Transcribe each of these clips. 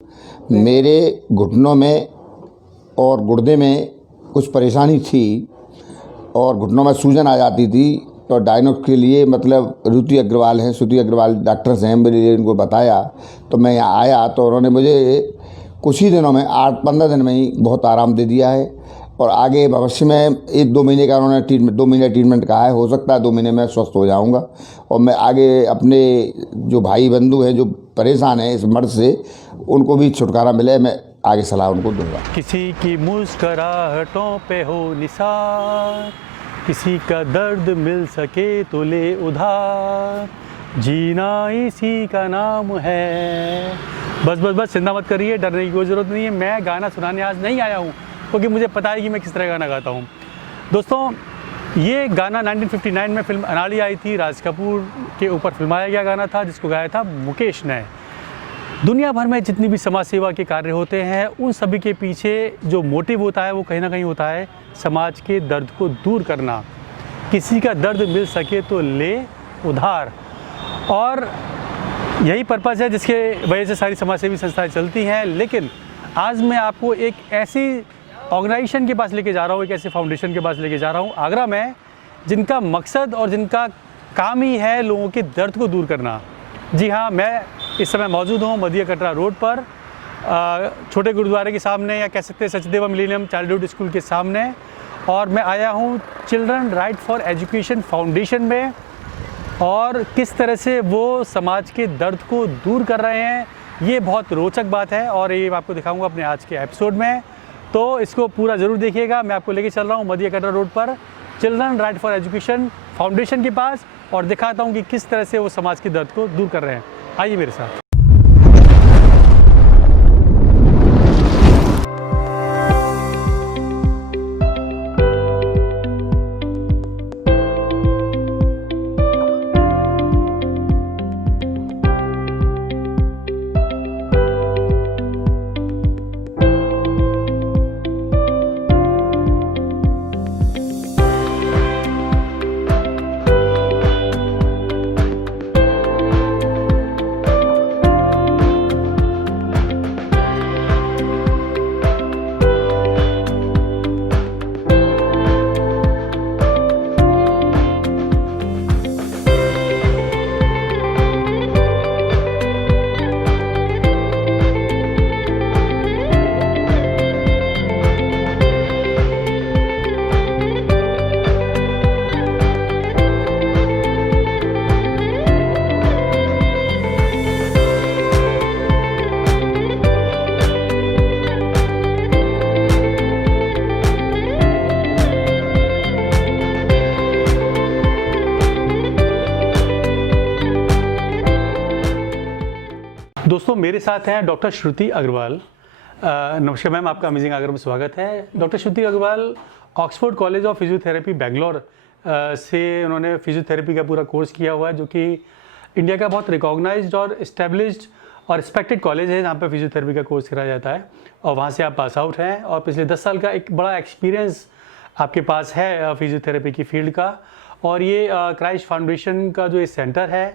मेरे घुटनों में और गुर्दे में कुछ परेशानी थी और घुटनों में सूजन आ जाती थी। तो डायग्नोस के लिए मतलब श्रुति अग्रवाल हैं, श्रुति अग्रवाल डॉक्टर्स हैं, मैंने इनको बताया तो मैं यहाँ आया तो उन्होंने मुझे कुछ ही दिनों में 8-15 दिन में ही बहुत आराम दे दिया है। और आगे भविष्य में 1-2 महीने का उन्होंने ट्रीटमेंट 2 महीने ट्रीटमेंट कहा है। हो सकता है 2 महीने में स्वस्थ हो जाऊंगा और मैं आगे अपने जो भाई बंधु हैं जो परेशान हैं इस मर्ज से, उनको भी छुटकारा मिले, मैं आगे सलाह उनको दूंगा। किसी की मुस्कुराहटों पे हो निसार, किसी का दर्द मिल सके तो ले उधार, जीना इसी का नाम है। बस बस बस, चिंता मत करिए, डरने की कोई ज़रूरत नहीं है। मैं गाना सुनाने आज नहीं आया हूँ क्योंकि मुझे पता है कि मैं किस तरह गाना गाता हूँ। दोस्तों, ये गाना 1959 में फिल्म अनाड़ी आई थी, राज कपूर के ऊपर फिल्माया गया गाना था जिसको गाया था मुकेश ने। दुनिया भर में जितनी भी समाज सेवा के कार्य होते हैं उन सभी के पीछे जो मोटिव होता है वो कहीं ना कहीं होता है समाज के दर्द को दूर करना। किसी का दर्द मिल सके तो ले उधार, और यही पर्पज़ है जिसके वजह से सारी समाज सेवी संस्थाएं चलती हैं। लेकिन आज मैं आपको एक ऐसी ऑर्गेनाइजेशन के पास लेके जा रहा हूँ, एक ऐसे फाउंडेशन के पास लेके जा रहा हूँ आगरा में, जिनका मकसद और जिनका काम ही है लोगों के दर्द को दूर करना। जी हाँ, मैं इस समय मौजूद हूँ मदिया कटरा रोड पर, छोटे गुरुद्वारे के सामने, या कह सकते हैं सचदेवा मिलेनियम चाइल्डहुड स्कूल के सामने। और मैं आया हूँ children right for education foundation में, और किस तरह से वो समाज के दर्द को दूर कर रहे हैं ये बहुत रोचक बात है और ये मैं आपको दिखाऊंगा अपने आज के एपिसोड में। तो इसको पूरा ज़रूर देखिएगा। मैं आपको लेके चल रहा हूँ मदिया कटरा रोड पर children right for education foundation के पास और दिखाता हूँ कि किस तरह से वो समाज के दर्द को दूर कर रहे हैं। आइए मेरे साथ। दोस्तों, मेरे साथ हैं डॉक्टर श्रुति अग्रवाल। नमस्कार मैम, आपका अमेजिंग आगरा में स्वागत है। Doctor Shruti Agrawal Oxford college of physiotherapy Bangalore से उन्होंने फिजियोथेरेपी का पूरा कोर्स किया हुआ है, जो कि इंडिया का बहुत रिकॉग्नाइज्ड और इस्टेब्लिश्ड और रिस्पेक्टेड कॉलेज है जहाँ पे फिजियोथेरेपी का कोर्स कराया जाता है। और वहाँ से आप पास आउट हैं और पिछले 10 साल का एक बड़ा एक्सपीरियंस आपके पास है फिजियोथेरेपी की फील्ड का। और ये क्राइस्ट फाउंडेशन का जो ये सेंटर है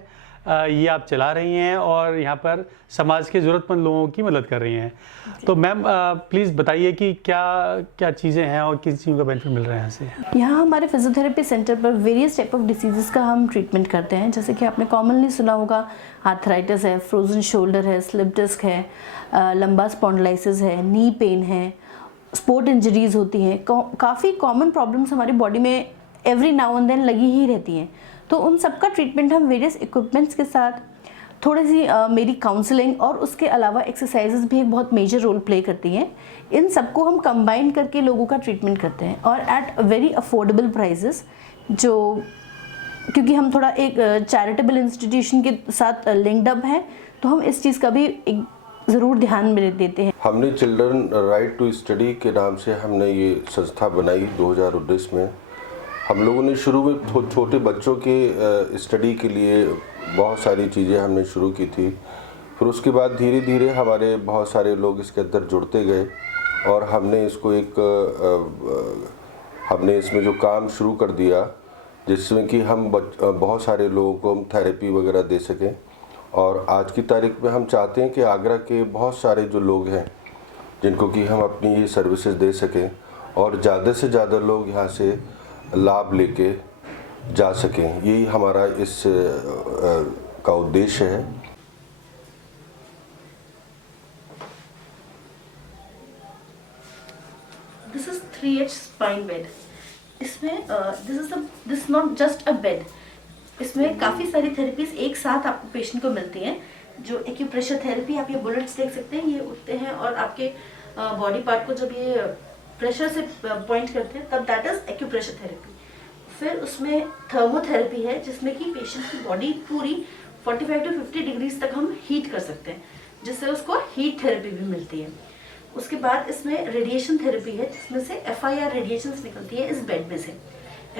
ये आप चला रही हैं और यहाँ पर समाज के ज़रूरतमंद लोगों की मदद कर रही हैं। तो मैम प्लीज़ बताइए कि क्या क्या चीज़ें हैं और किस चीज़ का बेनिफिट मिल रहा है यहाँ से। यहाँ हमारे फिजियोथेरेपी सेंटर पर वेरियस टाइप ऑफ डिसीजेस का हम ट्रीटमेंट करते हैं। जैसे कि आपने कॉमनली सुना होगा, आर्थराइटिस है, फ्रोजन शोल्डर है, स्लिप डिस्क है, लंबा स्पॉन्डिलाइसिस है, नी पेन है, स्पोर्ट इंजरीज होती हैं। काफ़ी कॉमन प्रॉब्लम्स हमारी बॉडी में एवरी नाउ एंड देन लगी ही रहती हैं। तो उन सब का ट्रीटमेंट हम वेरियस इक्विपमेंट्स के साथ, थोड़ी सी मेरी काउंसलिंग और उसके अलावा एक्सरसाइजेस भी एक बहुत मेजर रोल प्ले करती हैं। इन सबको हम कंबाइन करके लोगों का ट्रीटमेंट करते हैं और एट वेरी अफोर्डेबल प्राइसेस, जो क्योंकि हम थोड़ा एक चैरिटेबल इंस्टीट्यूशन के साथ लिंक्ड अप हैं तो हम इस चीज़ का भी एक ज़रूर ध्यान में देते हैं। हमने चिल्ड्रन राइट टू स्टडी के नाम से हमने ये संस्था बनाई 2019 में। हम लोगों ने शुरू में छोटे बच्चों के स्टडी के लिए बहुत सारी चीज़ें हमने शुरू की थी। फिर उसके बाद धीरे धीरे हमारे बहुत सारे लोग इसके अंदर जुड़ते गए और हमने इसको हमने इसमें जो काम शुरू कर दिया जिसमें कि हम बहुत सारे लोगों को हम थेरेपी वगैरह दे सकें। और आज की तारीख में हम चाहते हैं कि आगरा के बहुत सारे जो लोग हैं जिनको कि हम अपनी ये सर्विसेज दे सकें और ज़्यादा से ज़्यादा लोग यहाँ से लाभ लेके जा सकें, यही हमारा इस का उद्देश्य है। This is 3H spine bed. इसमें this not just a bed, इसमें काफ़ी सारी थेरेपीज एक साथ आपको पेशेंट को मिलती हैं। जो एक्यूप्रेशर थेरेपी, आप ये बुलेट्स देख सकते हैं, ये उठते हैं और आपके बॉडी पार्ट को जब ये प्रेशर से पॉइंट करते हैं तब दैट इज एक्यूप्रेशर थेरेपी। फिर उसमें थर्मोथेरेपी है जिसमें कि पेशेंट की बॉडी पूरी 45 to 50 डिग्रीज तक हम हीट कर सकते हैं, जिससे उसको हीट थेरेपी भी मिलती है। उसके बाद इसमें रेडिएशन थेरेपी है जिसमें से FIR रेडिएशंस निकलती है इस बेड में से।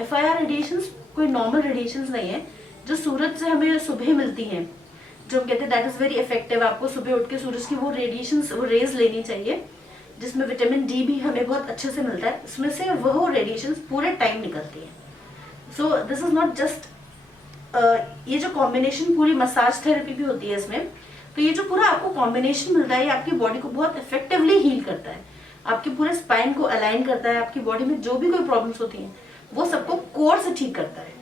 FIR रेडिएशंस कोई नॉर्मल रेडिएशंस नहीं है, जो सूरज से हमें सुबह मिलती हैं, जो हम कहते हैं दैट इज़ वेरी इफेक्टिव। आपको सुबह उठ के सूरज की वो रेडिएशंस, वो रेज लेनी चाहिए, जिसमें विटामिन D भी हमें बहुत अच्छे से मिलता है। इसमें से वो रेडिएशंस पूरे टाइम निकलती है। So this is not just ये जो कॉम्बिनेशन पूरी मसाज थेरेपी भी होती है इसमें, तो ये जो पूरा आपको कॉम्बिनेशन मिलता है ये आपकी बॉडी को बहुत इफेक्टिवली हील करता है, आपके पूरे स्पाइन को अलाइन करता है, आपकी बॉडी में जो भी कोई प्रॉब्लम्स होती हैं वो सबको कोर से ठीक करता है।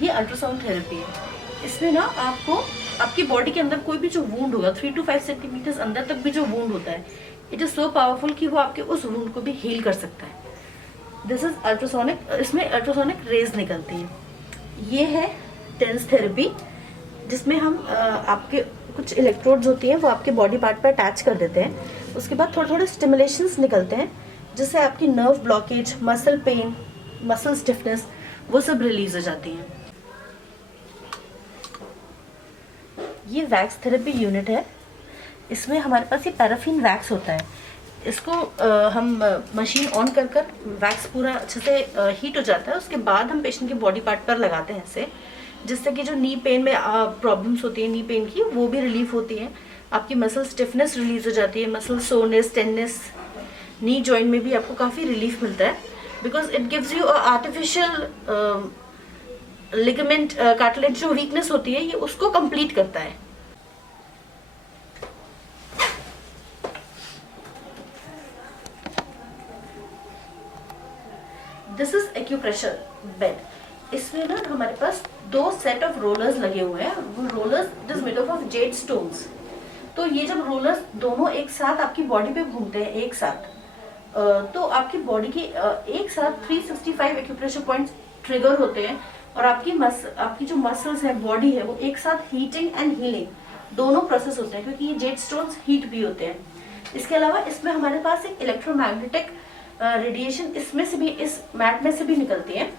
ये अल्ट्रासाउंड थेरेपी है। इसमें ना आपको आपकी बॉडी के अंदर कोई भी जो वुंड होगा 3 to 5 सेंटीमीटर अंदर तक भी जो वुंड होता है, इट इज सो पावरफुल कि वो आपके उस वुंड को भी हील कर सकता है। दिस इज अल्ट्रासोनिक, इसमें अल्ट्रासोनिक रेज निकलती हैं। ये है टेंस थेरेपी, जिसमें हम आपके कुछ इलेक्ट्रोड्स होती हैं वो आपके बॉडी पार्ट पर अटैच कर देते हैं। उसके बाद थोड़े थोड़े स्टिमुलेशंस निकलते हैं जिससे आपकी nerve blockage, muscle pain, muscle stiffness वो सब रिलीज हो जाती हैं। ये वैक्स थेरेपी यूनिट है। इसमें हमारे पास ये पैराफिन वैक्स होता है। इसको हम मशीन ऑन कर कर वैक्स पूरा अच्छे से हीट हो जाता है। उसके बाद हम पेशेंट के बॉडी पार्ट पर लगाते हैं ऐसे, जिससे कि जो नी पेन में प्रॉब्लम्स होती है नी पेन की, वो भी रिलीफ होती है। आपकी मसल स्टिफनेस रिलीज हो जाती है, मसल सोरनेस, टेननेस, नी जॉइंट में भी आपको काफ़ी रिलीफ मिलता है, because it gives you artificial ligament cartilage जो वीकनेस होती है ये उसको कंप्लीट करता है। This is acupressure bed. इसमें ना हमारे पास 2 सेट ऑफ रोलर्स लगे हुए हैं। वो rollers it is made of Z stones. तो ये जब रोलर्स दोनों एक साथ आपकी बॉडी पे घूमते हैं एक साथ, तो आपकी बॉडी की एक साथ 365 एक्यूप्रेशर पॉइंट्स ट्रिगर होते हैं और आपकी जो मसल्स है, बॉडी है, वो एक साथ हीटिंग एंड हीलिंग दोनों प्रोसेस होते हैं, क्योंकि ये जेड स्टोन्स हीट भी होते हैं। इसके अलावा इसमें हमारे पास एक इलेक्ट्रोमैग्नेटिक रेडिएशन इसमें से भी, इस मैट में से भी निकलती है।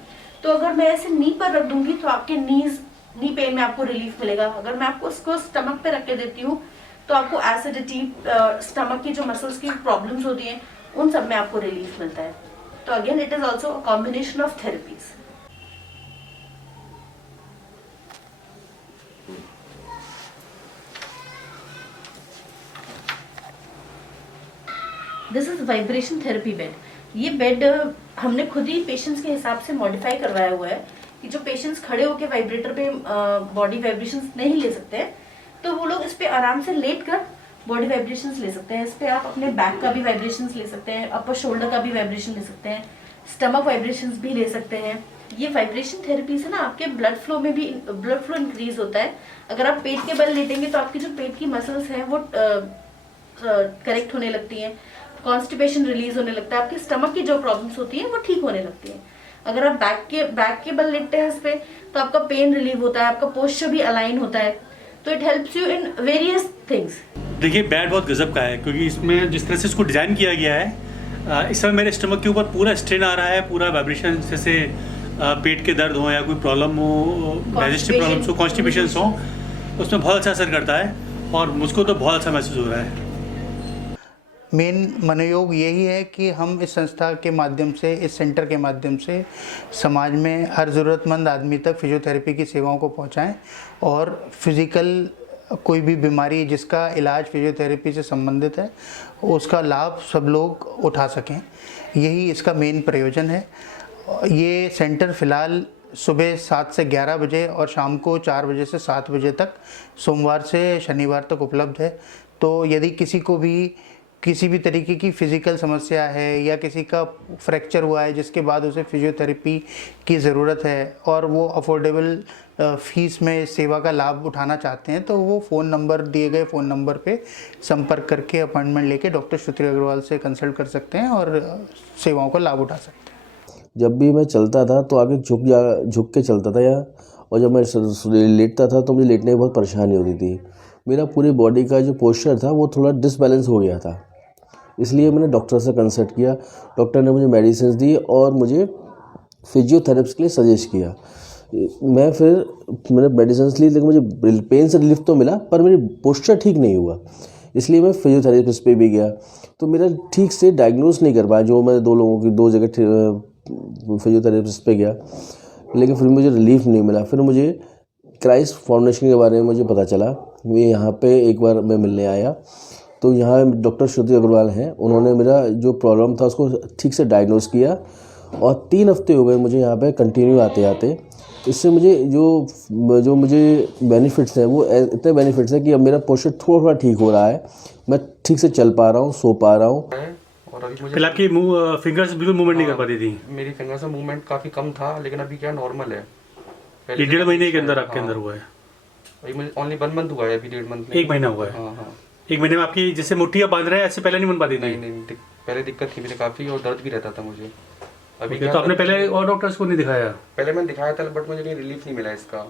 तो अगर मैं ऐसे नी पर रख दूंगी तो आपके नी पेन में आपको रिलीफ मिलेगा। अगर मैं आपको उसको स्टमक पे रख के देती हूँ तो आपको एसिडिटी, स्टमक की जो मसल्स की प्रॉब्लम्स होती हैं उन सब में आपको रिलीफ मिलता है। तो again it is also a combination of therapies. This is vibration therapy bed. ये बेड हमने खुद ही पेशेंट्स के हिसाब से मॉडिफाई करवाया हुआ है कि जो पेशेंट्स खड़े होकर वाइब्रेटर पे बॉडी वाइब्रेशंस नहीं ले सकते तो वो लोग इस पे आराम से लेट कर बॉडी वाइब्रेशंस ले सकते हैं। इस पे आप अपने बैक का भी वाइब्रेशंस ले सकते हैं, अपर शोल्डर का भी वाइब्रेशन ले सकते हैं, स्टमक वाइब्रेशंस भी ले सकते हैं। ये वाइब्रेशन थेरेपी से ना आपके ब्लड फ्लो में भी ब्लड फ्लो इंक्रीज होता है। अगर आप पेट के बल लेटेंगे तो आपकी जो पेट की मसल्स हैं वो करेक्ट होने लगती हैं, कॉन्स्टिपेशन रिलीज होने लगता है, आपकी स्टमक की जो प्रॉब्लम्स होती हैं वो ठीक होने लगती हैं। अगर आप बैक के बल लेटते हैं इस पे तो आपका पेन रिलीव होता है, आपका पोस्चर भी अलाइन होता है। तो it helps you in various things. देखिए बेड बहुत गजब का है, क्योंकि इसमें जिस तरह से इसको डिज़ाइन किया गया है, इस समय मेरे स्टमक के ऊपर पूरा स्ट्रेन आ रहा है, पूरा वाइब्रेशन, जैसे पेट के दर्द हो या कोई प्रॉब्लम हो, डाइजेस्टिव प्रॉब्लम्स हो, कॉन्स्टिपेशंस हो, उसमें बहुत अच्छा असर करता है और मुझको तो बहुत अच्छा महसूस हो रहा है। मेन मनोयोग यही है कि हम इस संस्था के माध्यम से, इस सेंटर के माध्यम से समाज में हर ज़रूरतमंद आदमी तक फिजियोथेरेपी की सेवाओं को पहुंचाएं और फिज़िकल कोई भी बीमारी जिसका इलाज फिजियोथेरेपी से संबंधित है उसका लाभ सब लोग उठा सकें। यही इसका मेन प्रयोजन है ये सेंटर फ़िलहाल सुबह 7 से 11 बजे और शाम को 4 बजे से 7 बजे तक सोमवार से शनिवार तक उपलब्ध है। तो यदि किसी को भी किसी भी तरीके की फ़िज़िकल समस्या है या किसी का फ्रैक्चर हुआ है जिसके बाद उसे फिजियोथेरेपी की ज़रूरत है और वो अफोर्डेबल फ़ीस में इस सेवा का लाभ उठाना चाहते हैं, तो वो फ़ोन नंबर दिए गए फ़ोन नंबर पे संपर्क करके अपॉइंटमेंट लेके डॉक्टर श्रुति अग्रवाल से कंसल्ट कर सकते हैं और सेवाओं का लाभ उठा सकते हैं। जब भी मैं चलता था तो आगे झुक के चलता था और जब मैं लेटता था तो मुझे लेटने में बहुत परेशानी होती थी। मेरा पूरी बॉडी का जो पोस्चर था वो थोड़ा डिसबैलेंस हो गया था, इसलिए मैंने डॉक्टर से कंसल्ट किया। डॉक्टर ने मुझे मेडिसिन दी और मुझे फिजियोथेरेपिस्ट के लिए सजेस्ट किया। मैंने मेडिसिन ली, लेकिन मुझे पेन से रिलीफ तो मिला पर मेरी पोस्चर ठीक नहीं हुआ, इसलिए मैं फिजियोथेरेपिस्ट पे भी गया। तो मेरा ठीक से डायग्नोस नहीं कर पाया, जो मैं दो जगह फिजियोथेरेपिस्ट पे गया, लेकिन फिर मुझे रिलीफ नहीं मिला। फिर मुझे क्राइस्ट फाउंडेशन के बारे में मुझे पता चला। मैं यहाँ पे एक बार मैं मिलने आया तो यहाँ डॉक्टर श्रुति अग्रवाल हैं, उन्होंने मेरा जो प्रॉब्लम था उसको ठीक से डायग्नोस किया और 3 हफ्ते हो गए मुझे यहाँ पे कंटिन्यू आते आते। इससे मुझे जो मुझे बेनिफिट्स हैं वो इतने बेनिफिट्स हैं कि अब मेरा पोस्चर थोड़ा ठीक हो रहा है, मैं ठीक से चल पा रहा हूँ, सो पा रहा हूँ। और अभी मुझे पहले आपकी फिंगर्स बिल्कुल मूवमेंट नहीं कर पाती थी। मेरी फिंगर्स में मूवमेंट काफ़ी कम था, लेकिन अभी क्या नॉर्मल है। ये 1.5 महीने के अंदर आपके अंदर हुआ है? अभी मुझे ओनली 1 मंथ हुआ है, अभी 1.5 मंथ। 1 महीना हुआ है? हाँ। 1 महीने में आपकी जैसे मुट्ठियाँ बांध रहे हैं ऐसे पहले नहीं बन पाती थी? नहीं, पहले दिक्कत थी मुझे काफ़ी और दर्द भी रहता था मुझे। अभी तो आपने पहले और डॉक्टर्स को नहीं दिखाया? पहले मैंने दिखाया था बट मुझे रिलीफ नहीं मिला इसका।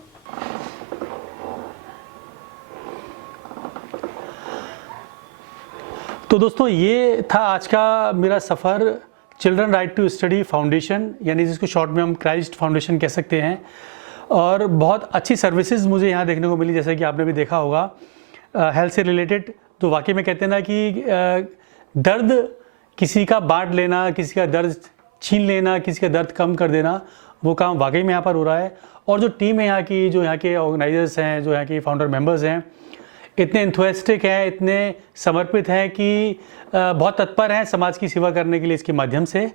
तो दोस्तों ये था आज का मेरा सफ़र children right to study foundation, यानी जिसको शॉर्ट में हम क्राइस्ट फाउंडेशन कह सकते हैं। और बहुत अच्छी सर्विसेज मुझे यहाँ देखने को मिली, जैसे कि आपने भी देखा होगा हेल्थ से रिलेटेड। तो वाकई में कहते हैं ना कि दर्द किसी का बांट लेना, किसी का दर्द छीन लेना, किसी का दर्द कम कर देना, वो काम वाकई में यहाँ पर हो रहा है। और जो टीम है यहाँ की, जो यहाँ के ऑर्गेनाइजर्स हैं, जो यहाँ के फाउंडर मेंबर्स हैं, इतने एंथुसियास्टिक हैं, इतने समर्पित हैं कि बहुत तत्पर हैं समाज की सेवा करने के लिए इसके माध्यम से।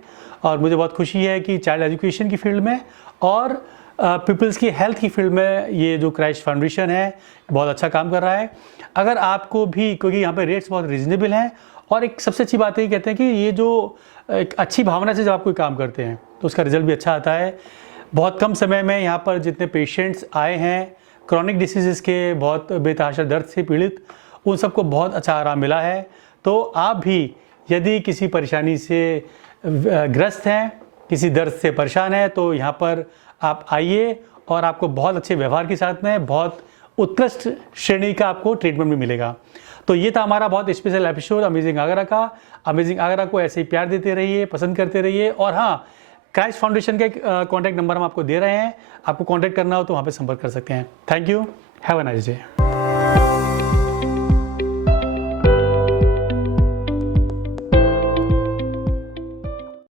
और मुझे बहुत खुशी है कि चाइल्ड एजुकेशन की फील्ड में और पीपल्स की हेल्थ की फील्ड में ये जो क्राइस्ट फाउंडेशन है बहुत अच्छा काम कर रहा है। अगर आपको भी, क्योंकि यहाँ पे रेट्स बहुत रीजनेबल हैं, और एक सबसे अच्छी बात ये कहते हैं कि ये जो एक अच्छी भावना से जब आप कोई काम करते हैं तो उसका रिजल्ट भी अच्छा आता है। बहुत कम समय में यहाँ पर जितने पेशेंट्स आए हैं क्रॉनिक डिसीज़ के, बहुत बेतहाशा दर्द से पीड़ित, उन सबको बहुत अच्छा आराम मिला है। तो आप भी यदि किसी परेशानी से ग्रस्त हैं, किसी दर्द से परेशान हैं, तो यहाँ पर आप आइए और आपको बहुत अच्छे व्यवहार के साथ में बहुत उत्कृष्ट श्रेणी का आपको ट्रीटमेंट भी मिलेगा। तो ये था हमारा बहुत स्पेशल एपिसोड अमेजिंग आगरा का। अमेजिंग आगरा को ऐसे ही प्यार देते रहिए, पसंद करते रहिए। और हाँ, क्राइस्ट फाउंडेशन का कॉन्टैक्ट नंबर हम आपको दे रहे हैं, आपको कॉन्टैक्ट करना हो तो वहाँ पे संपर्क कर सकते हैं। Thank you, have a nice day.